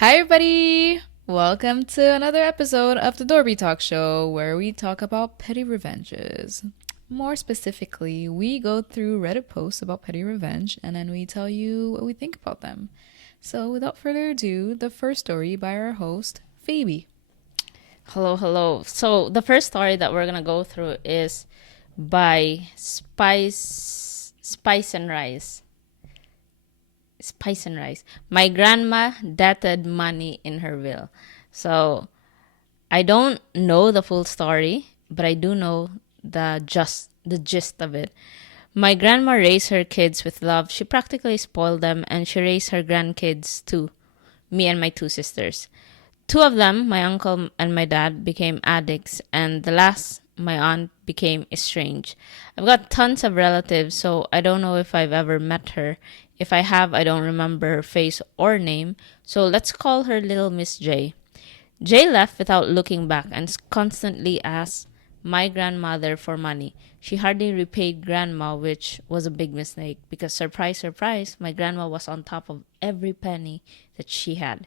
Hi, everybody! Welcome to another episode of the DORBE Talks show where we talk about petty revenges. More specifically, we go through Reddit posts about petty revenge and then we tell you what we think about them. So, without further ado, the first story by our host, Phoebe. Hello. So the first story that we're gonna go through is by Spice and Rice. Spice and Rice. My grandma dated money in her will. So I don't know the full story, but I do know the gist of it. My grandma raised her kids with love. She practically spoiled them, and she raised her grandkids too, me and my two sisters. Two of them, my uncle and my dad, became addicts, and the last, my aunt, became estranged. I've got tons of relatives, so I don't know if I've ever met her. If I have, I don't remember her face or name, so let's call her Little Miss J. J left without looking back and constantly asked my grandmother for money. She hardly repaid grandma, which was a big mistake because, surprise, surprise, my grandma was on top of every penny that she had.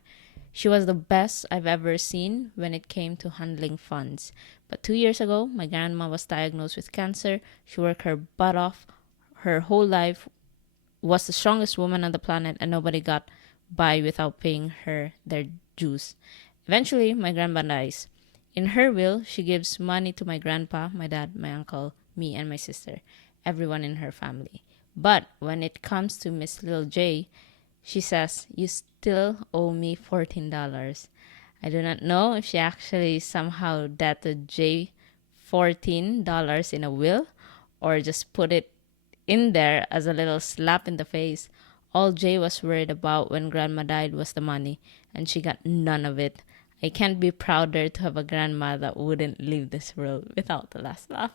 She was the best I've ever seen when it came to handling funds. But 2 years ago, my grandma was diagnosed with cancer. She worked her butt off her whole life, was the strongest woman on the planet, and nobody got by without paying her their dues. Eventually, my grandma dies. In her will, she gives money to my grandpa, my dad, my uncle, me, and my sister, everyone in her family. But when it comes to Miss Lil J, she says, "You still owe me $14." I do not know if she actually somehow dated J $14 in a will or just put it in there as a little slap in the face. All Jay was worried about when grandma died was the money, and she got none of it. I can't be prouder to have a grandma that wouldn't leave this world without the last laugh.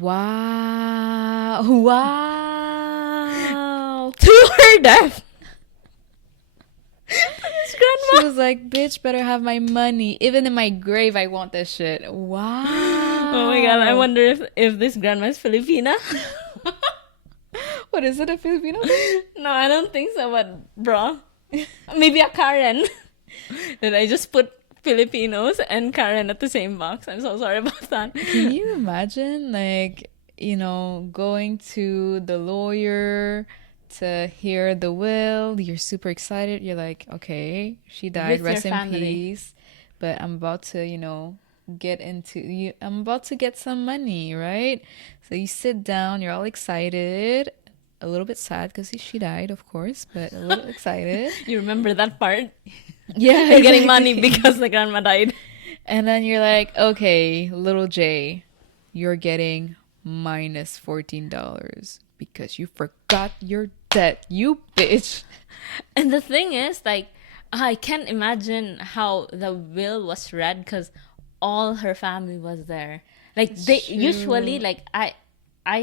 Wow! Wow! To her death! This She grandma! was like, bitch, better have my money. Even in my grave, I want this shit. Oh my god, I Wow! wonder if this grandma is Filipina. What is it, a Filipino? No, I don't think so, but bro. Maybe a Karen. Did I just put Filipinos and Karen at the same box? I'm so sorry about that. Can you imagine, like, going to the lawyer to hear the will? You're super excited. You're like, okay, she died, With your rest in family. peace. But I'm about to, get into you. I'm about to get some money, right? So you sit down. You're all excited, a little bit sad because she died, of course, but a little excited. You remember that part? Yeah, You're getting money exactly. because the grandma died. And then you're like, okay, little J, you're getting minus $14 because you forgot your debt, you bitch. And the thing is, like, I can't imagine how the will was read because all her family was there. Like, they True. usually, like, I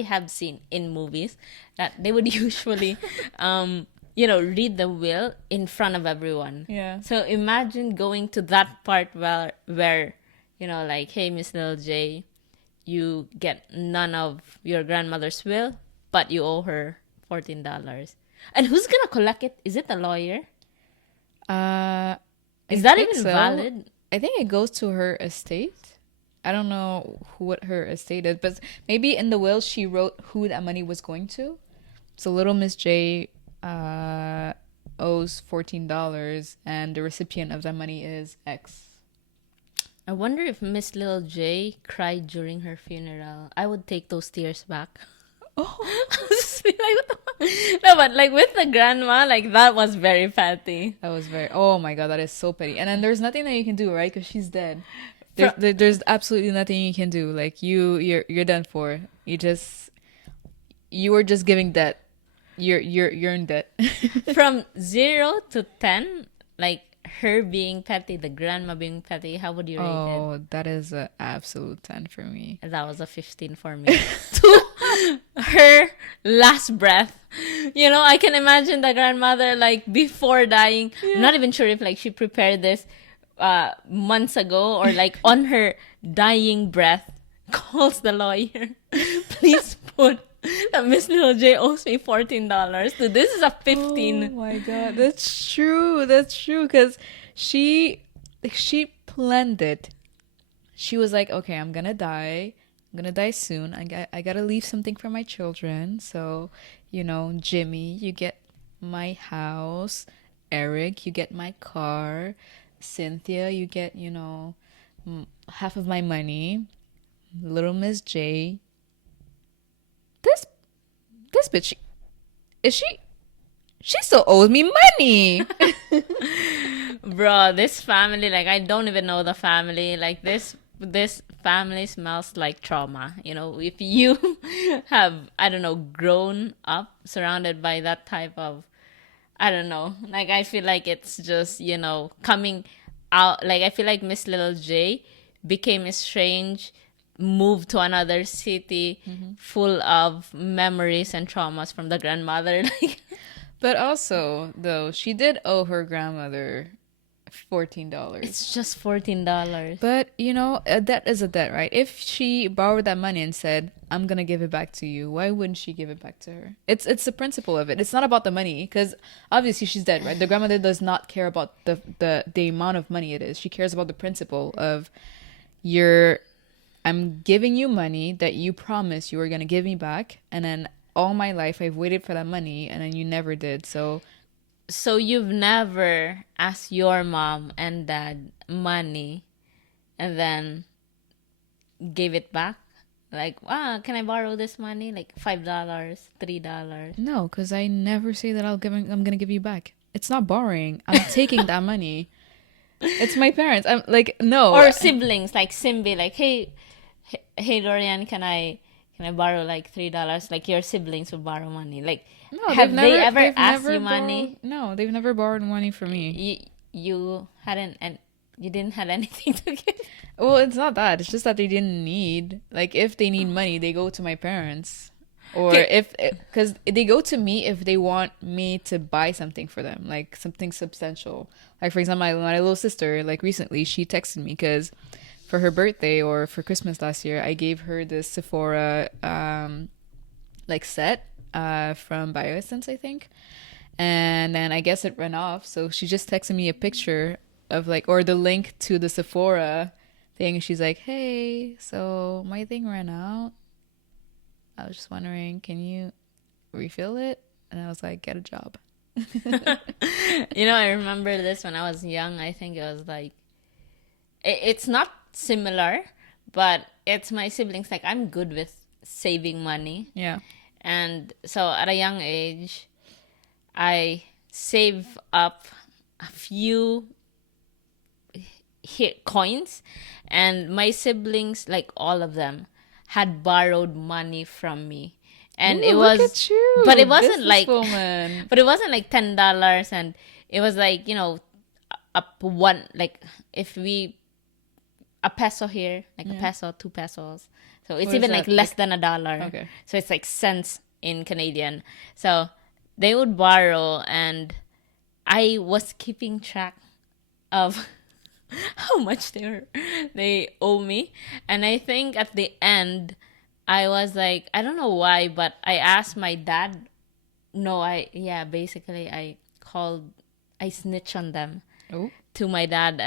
have seen in movies that they would usually, read the will in front of everyone. Yeah. So imagine going to that part where like, hey, Miss Little J, you get none of your grandmother's will, but you owe her $14. And who's gonna collect it? Is it a lawyer? Uh, Is I that think even so. valid? I think it goes to her estate. I don't know what her estate is, but maybe in the will she wrote who that money was going to. So little Miss J owes $14, and the recipient of that money is X. I wonder if Miss Little J cried during her funeral. I would take those tears back. Oh, Just be like, what the no, but like with the grandma, like that was very petty. that was very. Oh my god, that is so petty. And then there's nothing that you can do, right? Because she's dead. There's absolutely nothing you can do. Like you're done for. You were just giving debt. You're in debt. From 0 to 10, like her being petty, the grandma being petty, how would you rate Oh, that is an absolute 10 for me. it? That was a 15 for me. To her last breath. I can imagine the grandmother like before dying. I'm not even sure if like she prepared this months ago or like on her dying breath calls the lawyer. Please put that Miss Little J owes me $14. Dude, this is a 15. Oh my god, that's true. That's true. Cause she planned it. She was like, okay, I'm gonna die. I'm gonna die soon. I gotta leave something for my children. So, Jimmy, you get my house. Eric, you get my car. Cynthia, you get, half of my money. Little Miss J. This this bitch, is she still owes me money. Bro, this family, like, I don't even know the family. Like, this family smells like trauma. If you have, I don't know, grown up surrounded by that type of, I don't know. Like, I feel like it's just, coming out. Like, I feel like Miss Little J became estranged, moved to another city full of memories and traumas from the grandmother. Like, But also, though, she did owe her grandmother $14. it's just $14. But, a debt is a debt, right? If she borrowed that money and said, I'm going to give it back to you, why wouldn't she give it back to her? It's the principle of it. It's not about the money, because obviously she's dead, right? The grandmother does not care about the amount of money it is. She cares about the principle of I'm giving you money that you promised you were going to give me back, and then all my life I've waited for that money, and then you never did. So you've never asked your mom and dad money and then gave it back? Like, can I borrow this money? Like $5, $3. no, because I never say that I'm gonna give you back. It's not borrowing. I'm taking that money. It's my parents. I'm like, no. Or siblings, like Simbi, like, hey Dorian, can I borrow like $3? Like, your siblings will borrow money. Like, No, have they ever they've asked never you money? No, they've never borrowed money from me. You hadn't, and you didn't have anything to give. Well, it's not that. It's just that they didn't need. Like, if they need money, they go to my parents. Or because they go to me if they want me to buy something for them, like something substantial. Like, for example, my little sister, like recently, she texted me because for her birthday or for Christmas last year, I gave her this Sephora like set from BioEssence, I think. And then I guess it ran off. So she just texted me a picture of or the link to the Sephora thing. She's like, hey, so my thing ran out. I was just wondering, can you refill it? And I was like, get a job. I remember this when I was young. I think it was like, it's not similar, but it's my siblings. Like, I'm good with saving money. Yeah. And so at a young age, I save up a few coins, and my siblings, like all of them, had borrowed money from me. And Ooh, look at you, but it wasn't like, businesswoman. but it wasn't like $10, and it was like, up one, like if we, a peso here, like a peso, 2 pesos. So it's What is even that? like less than $1. Okay. So it's like cents in Canadian. So they would borrow, and I was keeping track of how much they owe me. And I think at the end, I was like, I don't know why, but I asked my dad. No, basically I snitched on them Oh. to my dad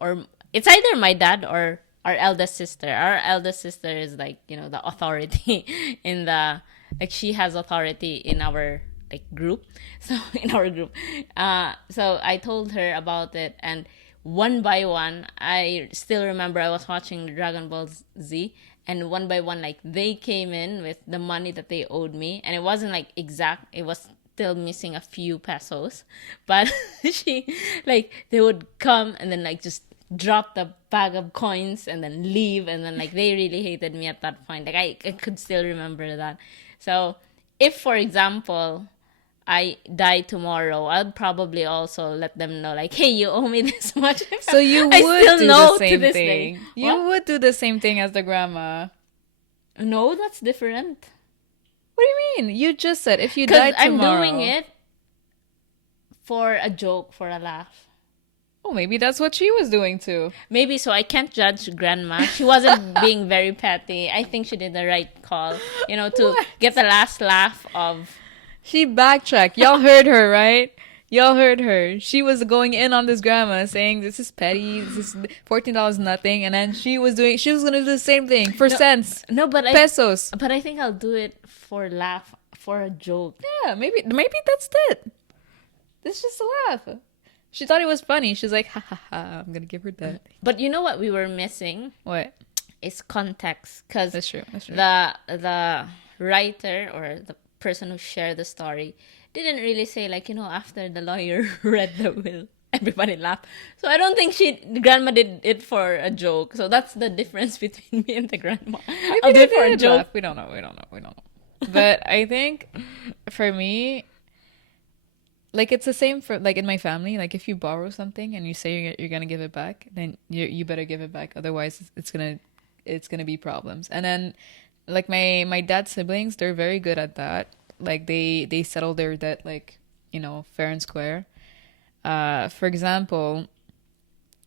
or it's either my dad or our eldest sister. Our eldest sister is like, the authority in like, she has authority in our like group. So in our group. So I told her about it, and one by one, I still remember I was watching Dragon Ball Z, and one by one, like, they came in with the money that they owed me, and it wasn't like exact, it was still missing a few pesos, but they would come and then like just drop the bag of coins and then leave, and then like they really hated me at that point. Like, I could still remember that. So if, for example, I die tomorrow, I'd probably also let them know, like, hey, you owe me this much. So you would still do know the to same this thing. day. You What? would do the same thing as the grandma. No, that's different. What do you mean? You just said if you Because died I'm tomorrow. doing it for a joke, for a laugh. Oh, maybe that's what she was doing too. Maybe so. I can't judge grandma. She wasn't being very petty. I think she did the right call, to What? get the last laugh of. She backtracked. Y'all heard her, right? Y'all heard her. She was going in on this grandma saying this is petty, this is $14 nothing, and then she was gonna do the same thing for No, cents. no, Pesos. but I think I'll do it for laugh, for a joke. Yeah, maybe that's it. It's just a laugh. She thought it was funny. She's like, ha ha ha, I'm gonna give her that. But you know what we were missing What? is context, because That's true. That's true. the writer or the person who shared the story didn't really say, like, after the lawyer read the will, everybody laughed. So I don't think the grandma did it for a joke. So that's the difference between me and the grandma. I'll do Maybe it for a they did joke. laugh. We don't know. But I think for me, like it's the same for like in my family. Like if you borrow something and you say you're gonna give it back, then you better give it back. Otherwise, it's gonna be problems. And then like my dad's siblings, they're very good at that. Like they settle their debt like fair and square. For example,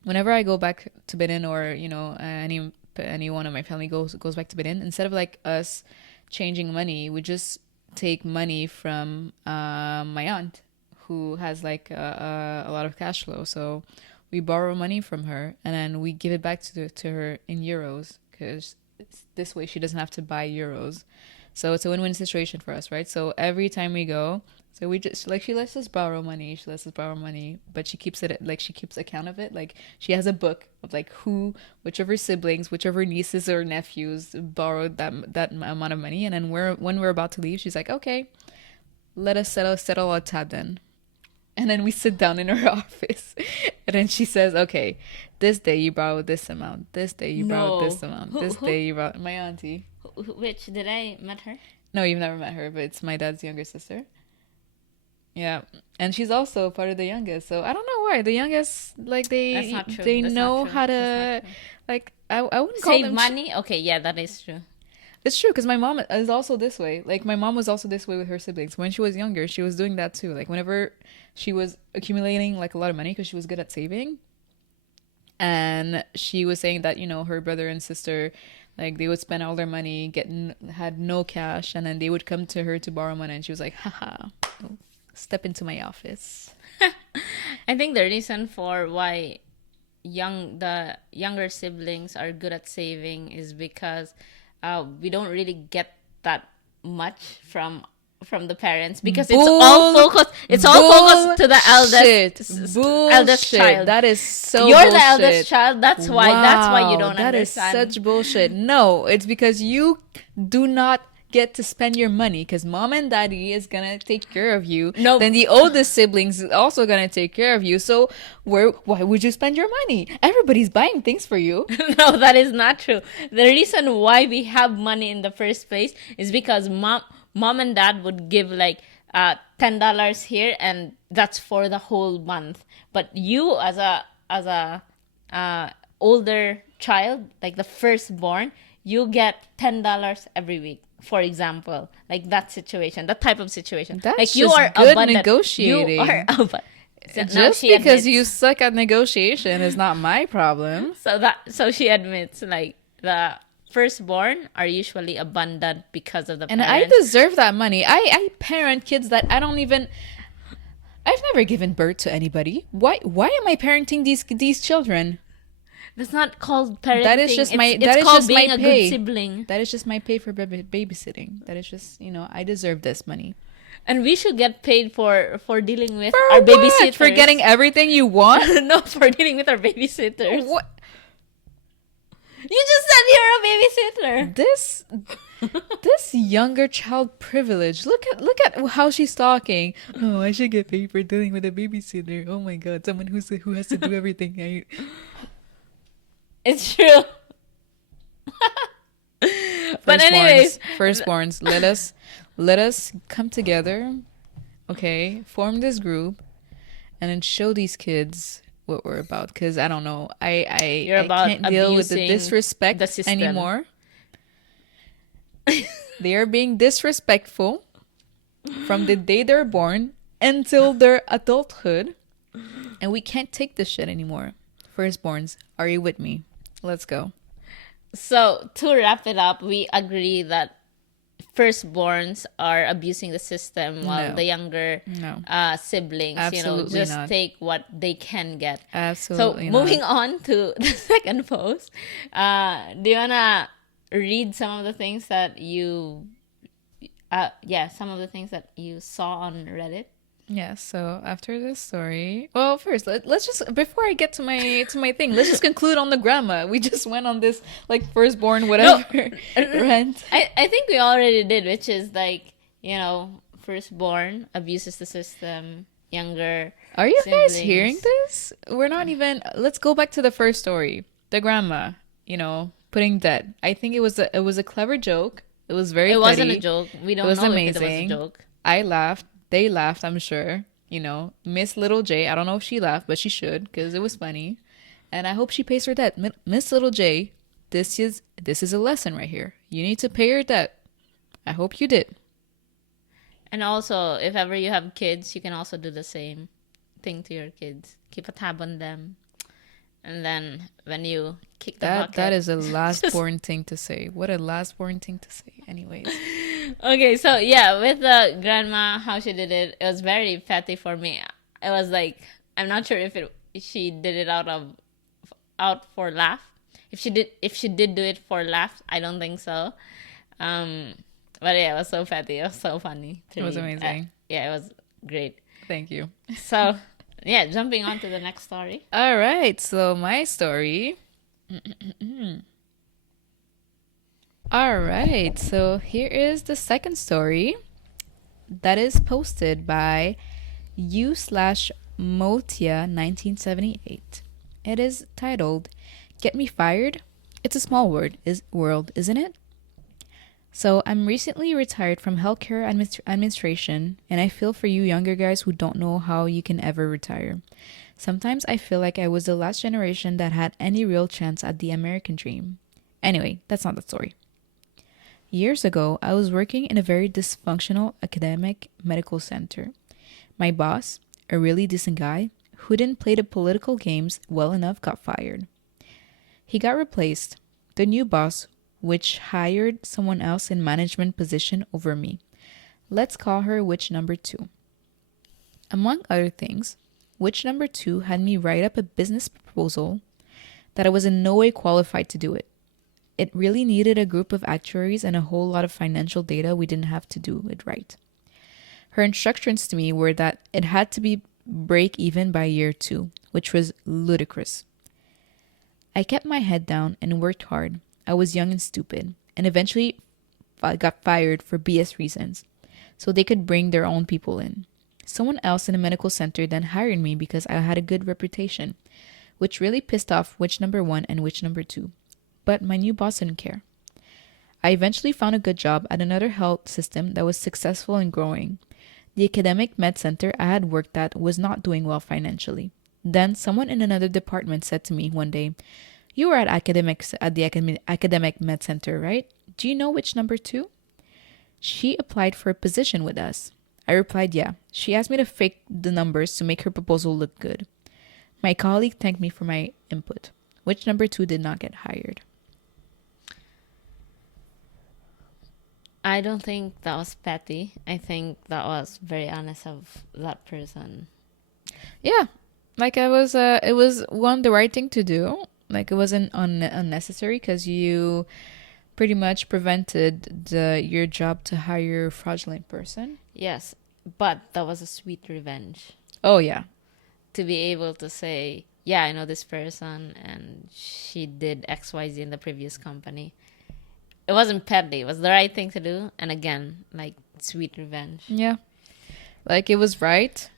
whenever I go back to Benin or any one of my family goes back to Benin, instead of like us changing money, we just take money from my aunt who has like a lot of cash flow. So we borrow money from her and then we give it back to her in euros because this way she doesn't have to buy euros. So it's a win-win situation for us, right? So every time we go, so we just like she lets us borrow money, but she keeps it like she keeps account of it. Like she has a book of like which of her siblings, which of her nieces or nephews borrowed that amount of money, and then when we're about to leave, she's like, okay, let us settle our tab then. And then we sit down in her office. And then she says, okay, this day you borrowed this amount. This day you borrowed this amount. This day you borrowed... My auntie. Which, did I met her? No, you've never met her, but it's my dad's younger sister. Yeah. And she's also part of the youngest. So I don't know why. The youngest, like, That's not true. they That's know not true. how to... Like, I wouldn't call Save them... money? Okay, yeah, that is true. It's true, because my mom is also this way. Like, my mom was also this way with her siblings. When she was younger, she was doing that too. Like, whenever she was accumulating, like, a lot of money because she was good at saving. And she was saying that, her brother and sister, like, they would spend all their money, had no cash, and then they would come to her to borrow money. And she was like, haha, step into my office. I think the reason for why the younger siblings are good at saving is because we don't really get that much from the parents, because it's all focused to the eldest child. That is so You're bullshit. the eldest child. That's why you don't that understand. That is such bullshit. No, it's because you do not get to spend your money because mom and daddy is gonna take care of you. No. Then the oldest siblings is also gonna take care of you. So why would you spend your money? Everybody's buying things for you. No, that is not true. The reason why we have money in the first place is because mom and dad would give like $10 here, and that's for the whole month. But you as a older child, like the firstborn, you get $10 every week. For example, like that type of situation. That's like just you are good abundant. negotiating. You are abundant. Just because you suck at negotiation is not my problem. So she admits, like, the firstborn are usually abundant because of the and parents. I deserve that money. I parent kids that I don't even. I've never given birth to anybody. Why am I parenting these children? That's not called parenting. That is just it's called being a good sibling. That is just my pay for babysitting. That is just, I deserve this money. And we should get paid for dealing with For our what? babysitters. For getting everything you want? No, for dealing with our babysitters. What? You just said you're a babysitter. This younger child privilege. Look at how she's talking. Oh, I should get paid for dealing with a babysitter. Oh my god, someone who has to do everything. It's true. But anyways, firstborns, let us come together, okay? Form this group, and then show these kids what we're about. Because I don't know, I can't deal with the disrespect anymore. They are being disrespectful from the day they're born until their adulthood. And we can't take this shit anymore. Firstborns, are you with me? Let's go. So to wrap it up, we agree that firstborns are abusing the system while No. the younger No. siblings, Absolutely just not. take what they can get. Absolutely So not. moving on to the second post, do you wanna read some of the things that some of the things that you saw on Reddit? Yeah, so after this story, well, first let's just before I get to my thing, let's just conclude on the grandma. We just went on this like firstborn whatever rant. I think we already did, which is like, firstborn abuses the system, younger Are you guys siblings. hearing this? We're not even. Let's go back to the first story. The grandma, putting dead. I think it was a clever joke. It was very. It wasn't a petty. joke. We don't It was know amazing. if it was a joke. I laughed. They laughed, I'm sure. Miss Little J, I don't know if she laughed, but she should because it was funny. And I hope she pays her debt. Miss Little J, this is a lesson right here. You need to pay your debt. I hope you did. And also, if ever you have kids, you can also do the same thing to your kids. Keep a tab on them. And then when you kick the bucket... That is a last born thing to say. What a last born thing to say. Anyways. Okay, so yeah, with the grandma, how she did it, it was very petty for me. It was like, I'm not sure if she did it out for laugh. If she did do it for laugh, I don't think so. But yeah, it was so petty. It was so funny. It was amazing. Yeah, it was great. Thank you. So yeah, jumping on to the next story. All right, so my story. All right, so here is the second story that is posted by u/Motia1978. It is titled, "Get Me Fired? It's a small world, isn't it?" So I'm recently retired from healthcare administration, and I feel for you younger guys who don't know how you can ever retire. Sometimes I feel like I was the last generation that had any real chance at the American dream. Anyway, that's not the story. Years ago, I was working in a very dysfunctional academic medical center. My boss, a really decent guy, who didn't play the political games well enough, got fired. He got replaced. The new boss, which hired someone else in management position over me. Let's call her witch number 2. Among other things, witch number 2 had me write up a business proposal that I was in no way qualified to do it. It really needed a group of actuaries and a whole lot of financial data. We didn't have to do it right. Her instructions to me were that it had to be break even by year 2, which was ludicrous. I kept my head down and worked hard. I was young and stupid, and eventually I got fired for BS reasons, so they could bring their own people in. Someone else in the medical center then hired me because I had a good reputation, which really pissed off witch number 1 and witch number 2. But my new boss didn't care. I eventually found a good job at another health system that was successful and growing. The academic med center I had worked at was not doing well financially. Then someone in another department said to me one day, "You were at the academic med center, right? Do you know witch number 2? She applied for a position with us." I replied, "Yeah." She asked me to fake the numbers to make her proposal look good. My colleague thanked me for my input. Witch number 2 did not get hired. I don't think that was petty. I think that was very honest of that person. Yeah, like it was the right thing to do. Like it wasn't unnecessary because you pretty much prevented your job to hire a fraudulent person. Yes, but that was a sweet revenge. Oh yeah. To be able to say, yeah, I know this person and she did XYZ in the previous company. It wasn't petty. It was the right thing to do. And again, like, sweet revenge. Yeah. Like, it was right.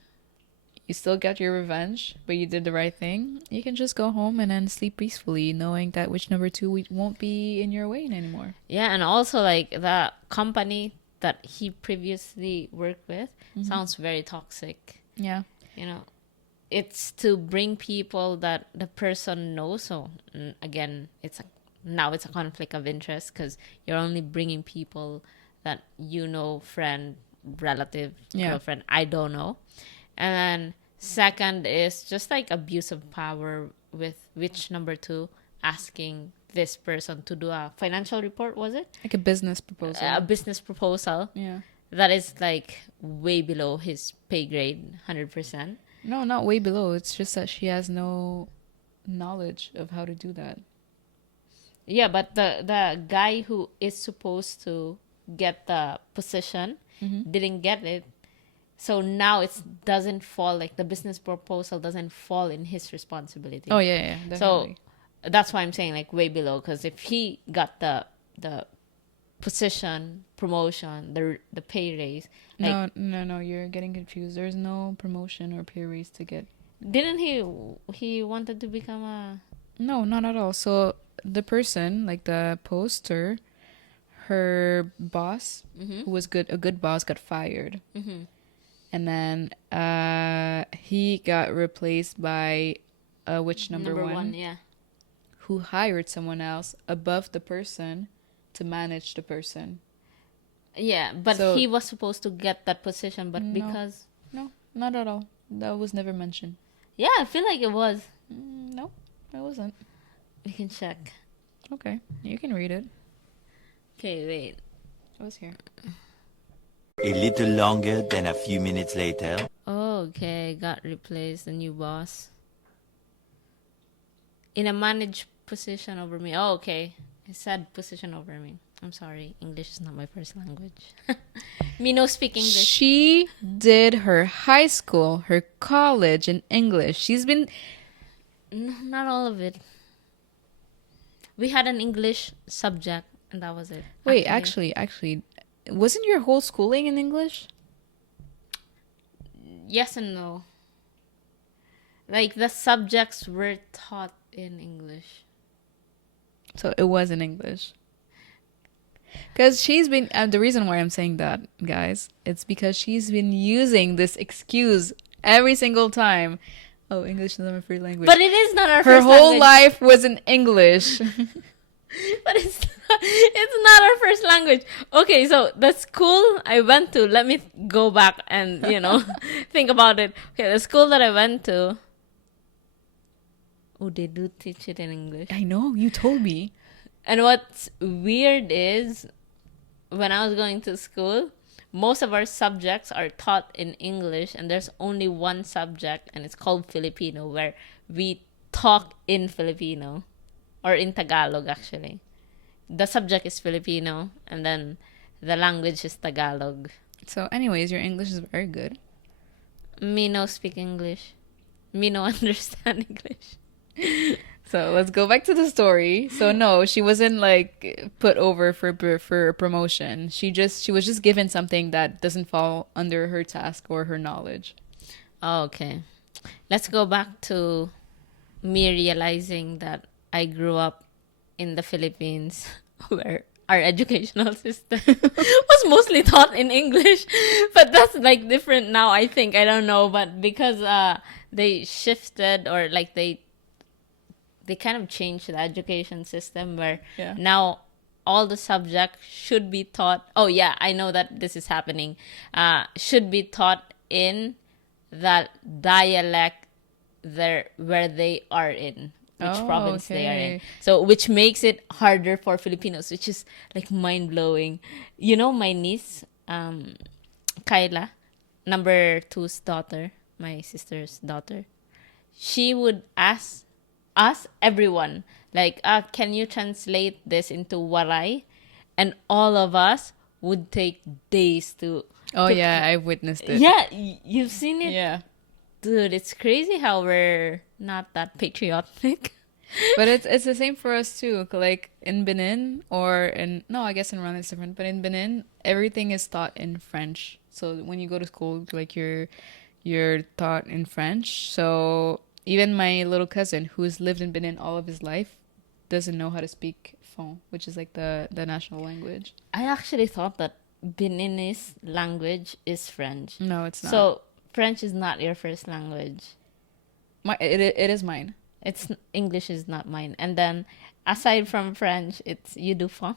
You still got your revenge, but you did the right thing. You can just go home and then sleep peacefully, knowing that witch number 2 won't be in your way anymore. Yeah, and also, like, the company that he previously worked with sounds very toxic. Yeah. It's to bring people that the person knows. So, again, now it's a conflict of interest because you're only bringing people that friend, relative, girlfriend, I don't know. And then Second is just like abuse of power with which number two asking this person to do a financial report, was it? Like a business A proposal. business proposal Yeah. that is like way below his pay grade, 100%. No, not way below. It's just that she has no knowledge of how to do that. Yeah, but the guy who is supposed to get the position didn't get it. So now it doesn't fall, like the business proposal doesn't fall in his responsibility. Oh yeah, yeah, So definitely. that's why I'm saying like way below, because if he got the position, promotion, the pay raise, like No, you're getting confused. There's no promotion or pay raise to get. didn't he wanted to become a No, not at all. So the person, like the poster, her boss, who was a good boss, got fired. And then he got replaced by which number one, yeah. who hired someone else above the person to manage the person. Yeah, but So- he was supposed to get that position, but No. because No, not at all. That was never mentioned. yeah, I feel like it was. No, it wasn't. We can check. Okay, you can read it. Okay, wait. It was here. A little longer than a few minutes later. Oh, okay, got replaced. The new boss in a managed position over me. Oh, okay. It said position over me. I'm sorry, English is not my first language. Me no speak English. She did her high school, her college in English. She's been Not all of it. We had an English subject, and that was it. Wait, actually, wasn't your whole schooling in English? Yes and no. Like the subjects were taught in English. So it was in English. Because she's been, the reason why I'm saying that, guys, it's because she's been using this excuse every single time. Oh, English is not my first language. But it is not our Her first whole language. life was in English. But it's not our first language. Okay, so the school I went to, let me go back and, think about it. Okay, the school that I went to, oh, they do teach it in English. I know, you told me. And what's weird is when I was going to school, most of our subjects are taught in English, and there's only one subject, and it's called Filipino, where we talk in Filipino, or in Tagalog, actually. The subject is Filipino, and then the language is Tagalog. So anyways, your English is very good. Me no speak English. Me no understand English. So let's go back to the story. So no, she wasn't like put over for a promotion. She was just given something that doesn't fall under her task or her knowledge. Oh, okay. Let's go back to me realizing that I grew up in the Philippines where our educational system was mostly taught in English. But that's like different now, I think. I don't know. But because they shifted, or like they kind of changed the education system where Yeah. now all the subjects should be taught. Oh yeah, I know that this is happening. Should be taught in that dialect there where they are in, which Oh, province they are in. okay. So which makes it harder for Filipinos, which is like mind blowing. You know, my niece, Kyla, number two's daughter, my sister's daughter, she would ask us, everyone, like, can you translate this into Waray? And all of us would take days to. Oh yeah, I witnessed it. Yeah, you've seen it? Yeah. Dude, it's crazy how we're not that patriotic. But it's the same for us too. Like in Benin I guess in Rwanda it's different. But in Benin, everything is taught in French. So when you go to school, like you're taught in French. So even my little cousin, who's lived in Benin all of his life, doesn't know how to speak Fon, which is like the national language. I actually thought that Beninese language is French. No, it's not. So French is not your first language. It is mine. It's English is not mine. And then aside from French, it's you do Fon.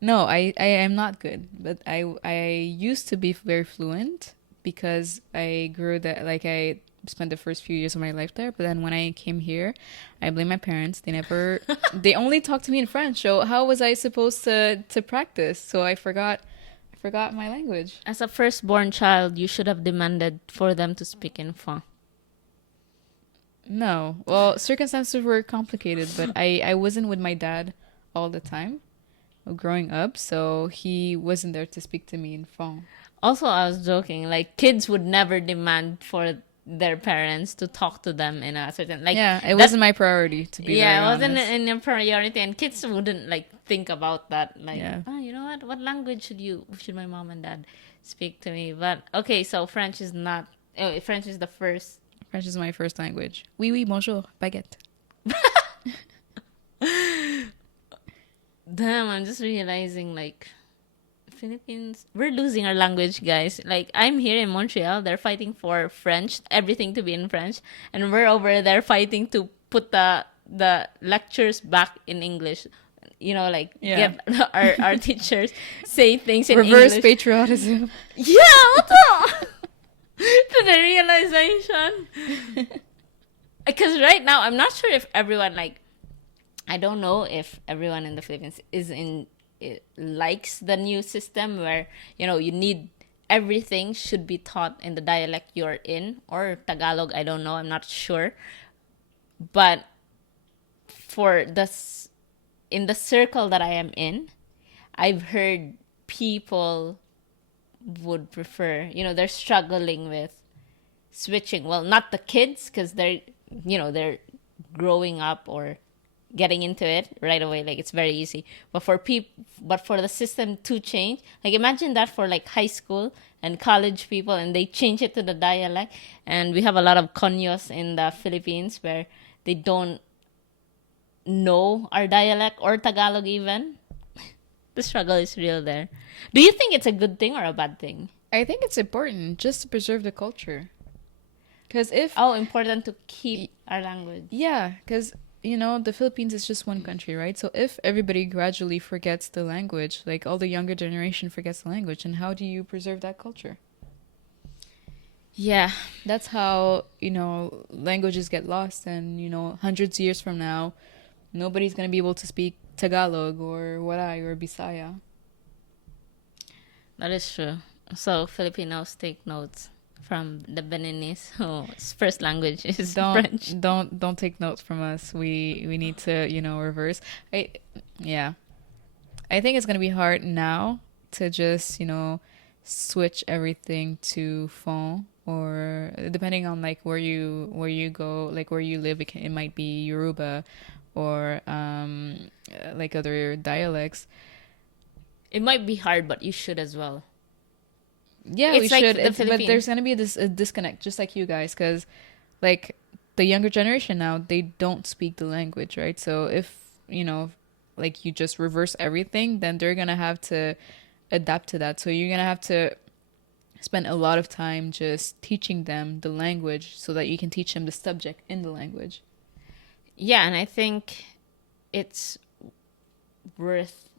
No, I am not good, but I used to be very fluent because I grew that, like, I spent the first few years of my life there. But then when I came here, I blame my parents. They only talked to me in French. So how was I supposed to practice? So I forgot my language. As a firstborn child, you should have demanded for them to speak in Fon. No. Well, circumstances were complicated, but I wasn't with my dad all the time growing up, so he wasn't there to speak to me in Fon. Also, I was joking. Like, kids would never demand for their parents to talk to them in a certain like. Yeah, it wasn't my priority to be. Yeah, very it wasn't honest. in your priority, and kids wouldn't like think about that. Like, Yeah. oh, you know what? What language should my mom and dad speak to me? But okay, so French is not. Oh, French is the first. French is my first language. Oui, oui, bonjour, baguette. Damn, I'm just realizing like Philippines, we're losing our language, guys. Like, I'm here in Montreal, they're fighting for French, everything to be in French, and we're over there fighting to put the lectures back in English. You know, like Yeah. get our teachers say things in Reverse English. patriotism. Yeah, what the? To the realization. Because right now, I'm not sure if everyone like. I don't know if everyone in the Philippines likes the new system where, you know, you need everything should be taught in the dialect you're in, or Tagalog. I don't know. I'm not sure. But in the circle that I am in, I've heard people would prefer, you know, they're struggling with switching. Well, not the kids, because they're growing up or getting into it right away, like it's very easy. But for the system to change, like imagine that for like high school and college people, and they change it to the dialect. And we have a lot of conyos in the Philippines where they don't know our dialect or Tagalog even. The struggle is real there. Do you think it's a good thing or a bad thing? I think it's important just to preserve the culture. Because important to keep our language. Yeah, because you know, the Philippines is just one country, right? So if everybody gradually forgets the language, like all the younger generation forgets the language, and how do you preserve that culture? Yeah. That's how, you know, languages get lost, and, you know, hundreds of years from now, nobody's going to be able to speak Tagalog or Waray or Bisaya. That is true. So Filipinos, take notes from the Beninese whose first language is French. Don't take notes from us. We need to, you know, reverse. I think it's gonna be hard now to just, you know, switch everything to Fon, or depending on like where you go, like where you live, it might be Yoruba or like other dialects. It might be hard, but you should as well. Yeah, It's we like should. But there's gonna be a disconnect, just like you guys, because like the younger generation now, they don't speak the language, right? So if, you know, like you just reverse everything, then they're gonna have to adapt to that. So you're gonna have to spend a lot of time just teaching them the language so that you can teach them the subject in the language. Yeah, and I think it's worth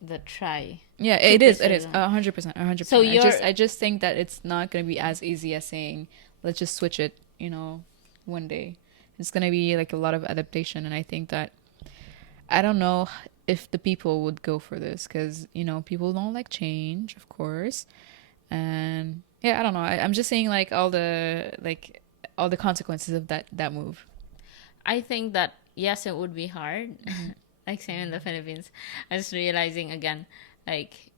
the try. Yeah, it is 100%. So I just think that it's not going to be as easy as saying, let's just switch it, you know, one day. It's going to be like a lot of adaptation, and I think that I don't know if the people would go for this, because, you know, people don't like change, of course. And yeah, I don't know. I'm just saying like all the consequences of that move. I think that yes, it would be hard. Like same in the Philippines. I'm just realizing again, like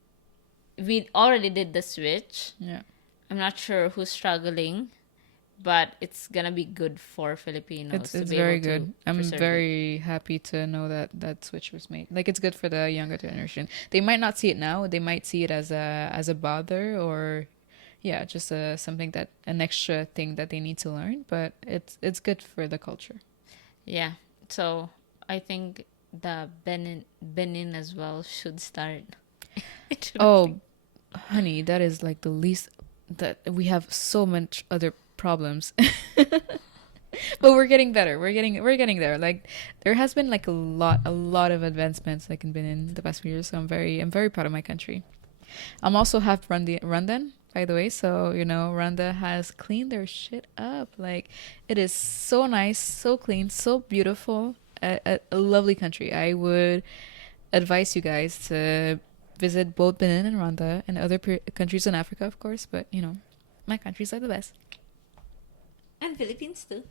we already did the switch. Yeah. I'm not sure who's struggling, but it's gonna be good for Filipinos. It's very good. I'm very happy to know that switch was made. Like, it's good for the younger generation. They might not see it now. They might see it as a bother, or yeah, just something that an extra thing that they need to learn. But it's good for the culture. Yeah. So I think the Benin as well should start. Oh, honey, that is like the least, that we have so much other problems. But we're getting better. We're getting there. Like, there has been like a lot of advancements like in Benin the past few years. So I'm very proud of my country. I'm also half Rwandan. by the way. So, Rwanda has cleaned their shit up. Like, it is so nice, so clean, so beautiful. A lovely country. I would advise you guys to visit both Benin and Rwanda and other countries in Africa, of course. But, my countries are the best. And Philippines too.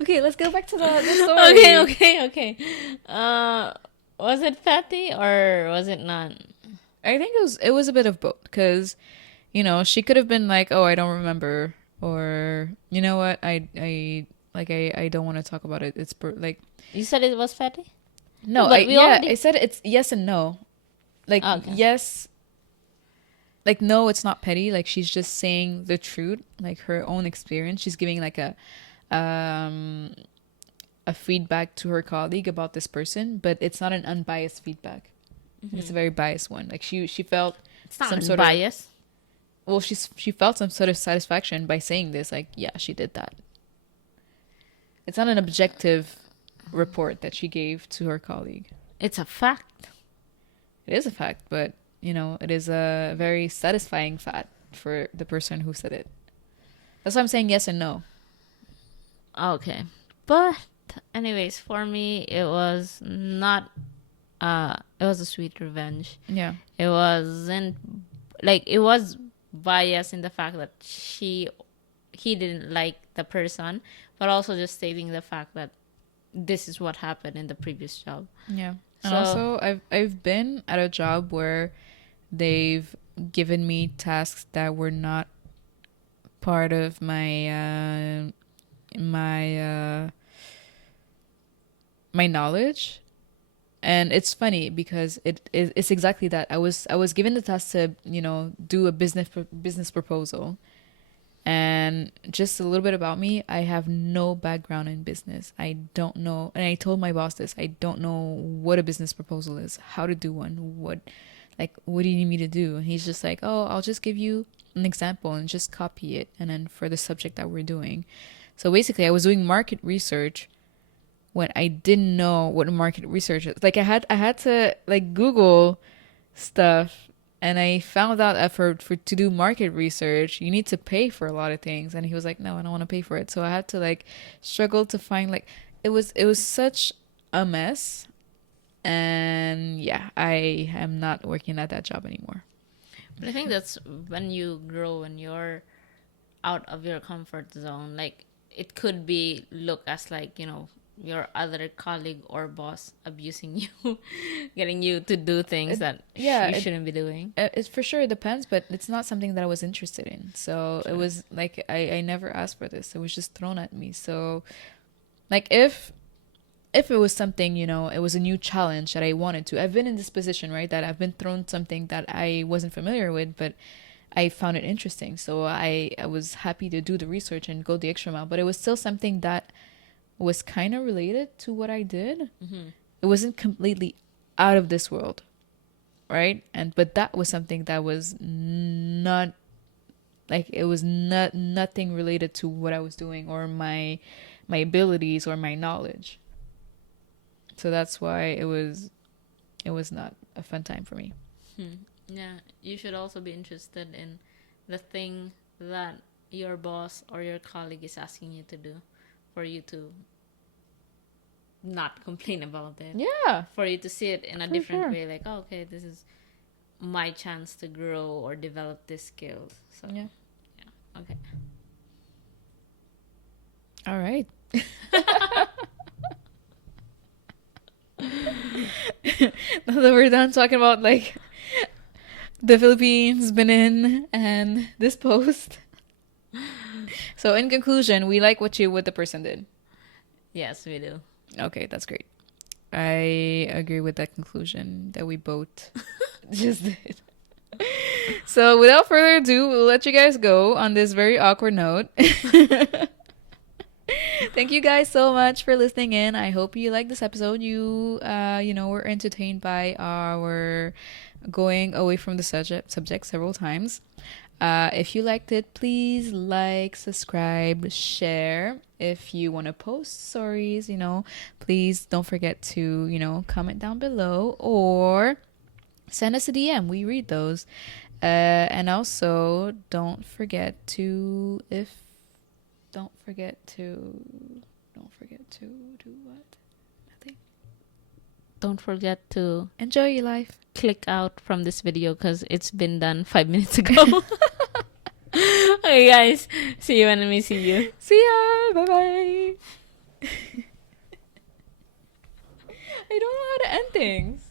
Okay, let's go back to the story. Okay. Was it fatty or was it not? I think it was a bit of both, because she could have been like, oh, I don't remember, or you know what, I don't want to talk about it. It's like, You said it was fatty? no, But I said it's yes and no. Like, Okay. yes, like, no, it's not petty. Like, she's just saying the truth, like her own experience. She's giving like a feedback to her colleague about this person, but it's not an unbiased feedback. It's a very biased one. Like, she felt It's not some sort bias. she felt some sort of satisfaction by saying this. Like, yeah, she did that. It's not an objective report that she gave to her colleague. It's a fact. It is a fact, but it is a very satisfying fact for the person who said it. That's why I'm saying yes and no. Okay. But anyways, for me it was not it was a sweet revenge. Yeah. It wasn't like, it was biased in the fact that he didn't like the person, but also just stating the fact that this is what happened in the previous job. Yeah. And So- also, I've been at a job where they've given me tasks that were not part of my my knowledge. And it's funny because it's exactly that. I was given the task to do a business proposal, and just a little bit about me. I have no background in business. I don't know, and I told my boss this. I don't know what a business proposal is, how to do one, what do you need me to do? And he's just like, oh, I'll just give you an example and just copy it, and then for the subject that we're doing. So basically, I was doing market research when I didn't know what market research is. Like, I had to like Google stuff, and I found out that for to do market research, you need to pay for a lot of things. And he was like, no, I don't want to pay for it. So I had to like struggle to find, like, it was such a mess. And yeah, I am not working at that job anymore. But I think that's when you grow and you're out of your comfort zone. Like, it could be looked as like, your other colleague or boss abusing you, getting you to do things you shouldn't be doing. It's for sure, it depends, but it's not something that I was interested in. So It was like, I never asked for this. It was just thrown at me. So like, if it was something, it was a new challenge that I wanted to. I've been in this position, right, that I've been thrown something that I wasn't familiar with, but I found it interesting. So I was happy to do the research and go the extra mile. But it was still something that was kind of related to what I did. Mm-hmm. It wasn't completely out of this world, right? But that was something that was not, like, it was nothing related to what I was doing or my abilities or my knowledge. So that's why it was not a fun time for me. Yeah, you should also be interested in the thing that your boss or your colleague is asking you to do, for you to not complain about it. Yeah. For you to see it in a different way, like, oh, okay, this is my chance to grow or develop these skills. So Yeah. Okay. All right. Now that we're done talking about, like, the Philippines, Benin, and this post. So in conclusion, we like what the person did. Yes, we do. Okay, that's great. I agree with that conclusion that we both just did. So without further ado, we'll let you guys go on this very awkward note. Thank you guys so much for listening in. I hope you liked this episode. You were entertained by our going away from the subject several times. If you liked it, please like, subscribe, share. If you want to post stories, please don't forget to, comment down below or send us a DM. We read those. And also, don't forget to do what? Nothing. Don't forget to Enjoy your life. click out from this video because it's been done 5 minutes ago. Okay, guys. See you when we see you. See ya. Bye bye. I don't know how to end things.